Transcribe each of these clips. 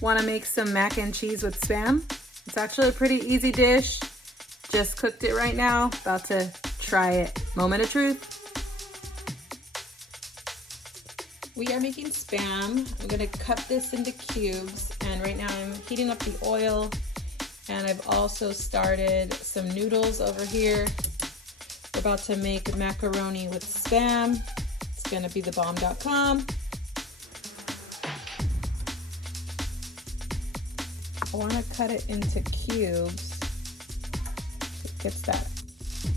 Want to make some mac and cheese with Spam? It's actually a pretty easy dish. Just cooked it right now. About to try it. Moment of truth. We are making Spam. I'm going to cut this into cubes, and right now I'm heating up the oil, and I've also started some noodles over here. We're about to make macaroni with Spam. It's going to be thebomb.com. I want to cut it into cubes so it gets that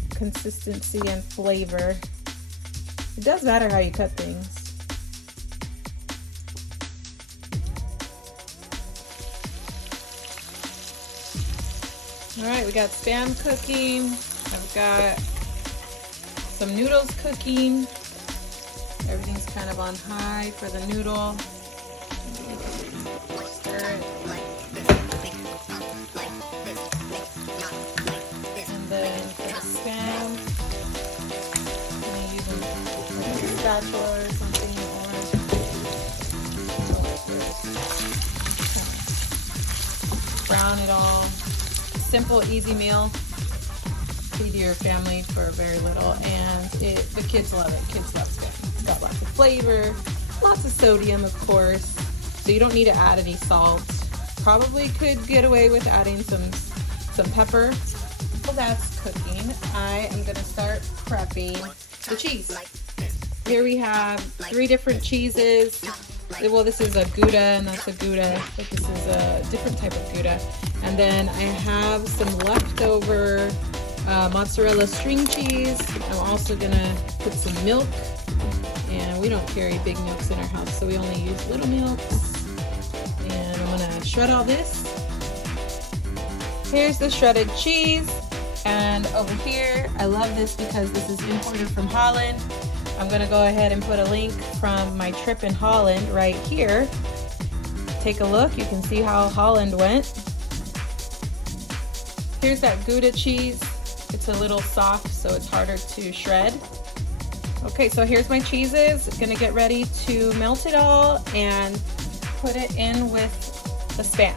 consistency and flavor. It does matter how you cut things. All right, we got Spam cooking. I've got some noodles cooking. Everything's kind of on high for the noodle. Stir it. And then for the Spam, I'm going to use a spatula or something, or brown it all. Simple, easy meal. Feed your family for very little, and the kids love it. Kids love Spam. It's got lots of flavor, lots of sodium, of course, so you don't need to add any salt. Probably could get away with adding some pepper. While that's cooking, I am going to start prepping the cheese. Here we have 3 different cheeses. Well, this is a Gouda and that's a Gouda, but this is a different type of Gouda. And then I have some leftover mozzarella string cheese. I'm also gonna put some milk, and we don't carry big milks in our house, so we only use little milks. And I'm gonna shred all this. Here's the shredded cheese, and over here, I love this because this is imported from Holland. I'm gonna go ahead and put a link from my trip in Holland right here. Take a look, you can see how Holland went. Here's that Gouda cheese. It's a little soft, so it's harder to shred. Okay, so here's my cheeses. I'm gonna get ready to melt it all and put it in with the Spam.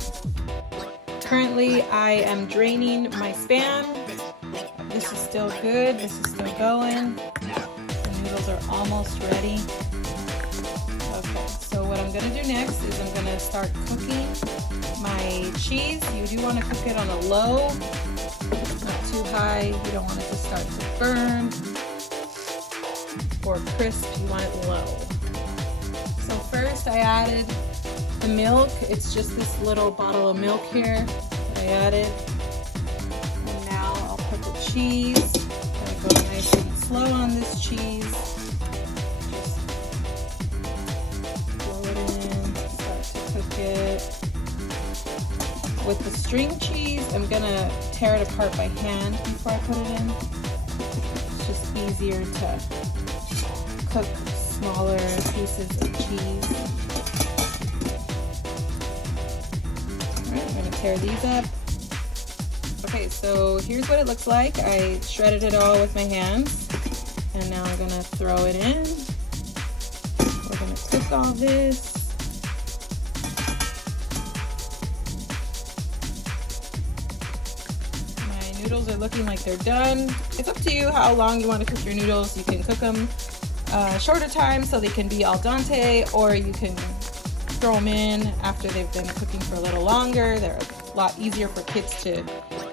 Currently, I am draining my Spam. This is still good, this is still going. Noodles are almost ready. Okay, so what I'm gonna do next is I'm gonna start cooking my cheese. You do want to cook it on a low, not too high. You don't want it to start to burn or crisp. You want it low. So first I added the milk. It's just this little bottle of milk here that I added. And now I'll put the cheese. Go nice and slow on this cheese. Just throw it in, start to cook it. With the string cheese, I'm gonna tear it apart by hand before I put it in. It's just easier to cook smaller pieces of cheese. Alright, I'm gonna tear these up. Okay, so here's what it looks like. I shredded it all with my hands, and now I'm gonna throw it in. We're gonna cook all this. My noodles are looking like they're done. It's up to you how long you want to cook your noodles. You can cook them shorter time so they can be al dente, or you can throw them in after they've been cooking for a little longer. They're a lot easier for kids to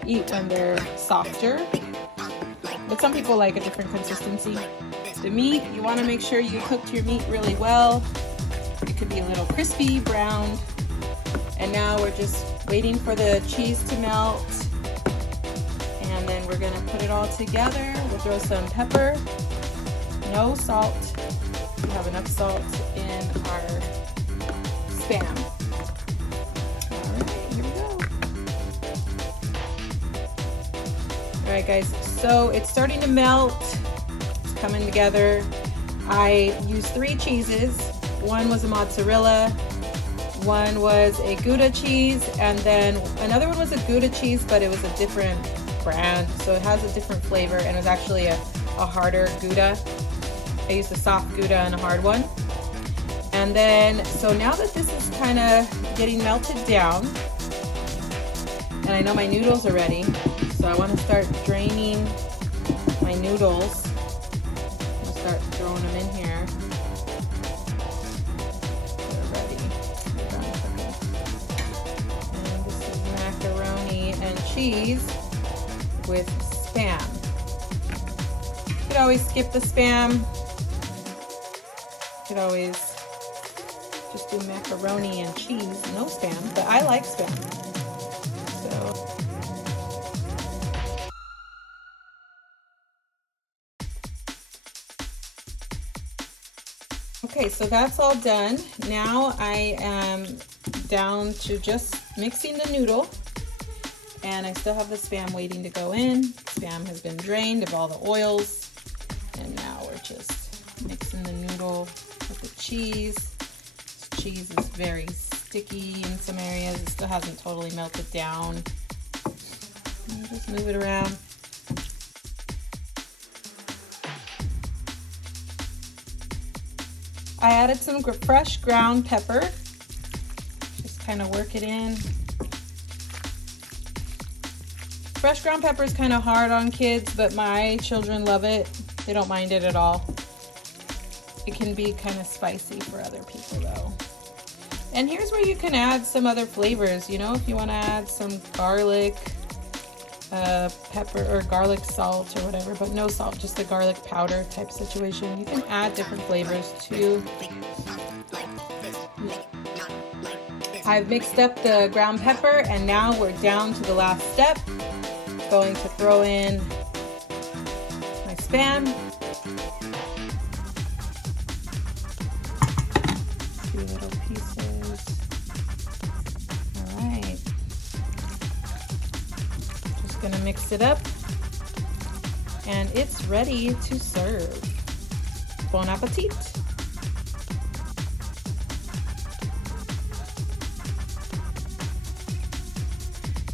eat when they're softer, but some people like a different consistency. The meat, you want to make sure you cooked your meat really well. It could be a little crispy, browned, and now we're just waiting for the cheese to melt, and then we're going to put it all together. We'll throw some pepper, no salt. We have enough salt in our Spam. Alright guys, so it's starting to melt. It's coming together. I used 3 cheeses. One was a mozzarella, one was a Gouda cheese, and then another one was a Gouda cheese, but it was a different brand, so it has a different flavor, and it was actually a harder Gouda. I used a soft Gouda and a hard one. And then, so now that this is kind of getting melted down, and I know my noodles are ready, so I want to start draining my noodles. I'm going to start throwing them in here. They're ready. And this is macaroni and cheese with Spam. You could always skip the Spam. You could always just do macaroni and cheese, no Spam, but I like Spam. So, okay, so that's all done. Now I am down to just mixing the noodle, and I still have the Spam waiting to go in. Spam has been drained of all the oils, and now we're just mixing the noodle with the cheese. This cheese is very sticky in some areas. It still hasn't totally melted down. And just move it around. I added some fresh ground pepper. Just kind of work it in. Fresh ground pepper is kind of hard on kids, but my children love it. They don't mind it at all. It can be kind of spicy for other people though. And here's where you can add some other flavors. You know, if you want to add some garlic, pepper, or garlic salt or whatever, but no salt, just the garlic powder type situation. You can add different flavors too. I've mixed up the ground pepper, and now we're down to the last step. Going to throw in my Spam. Two little pieces. All right. Just gonna mix it up, and it's ready to serve. Bon appetit.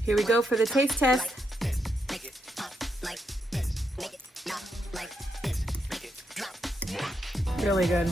Here we go for the taste test. Really good.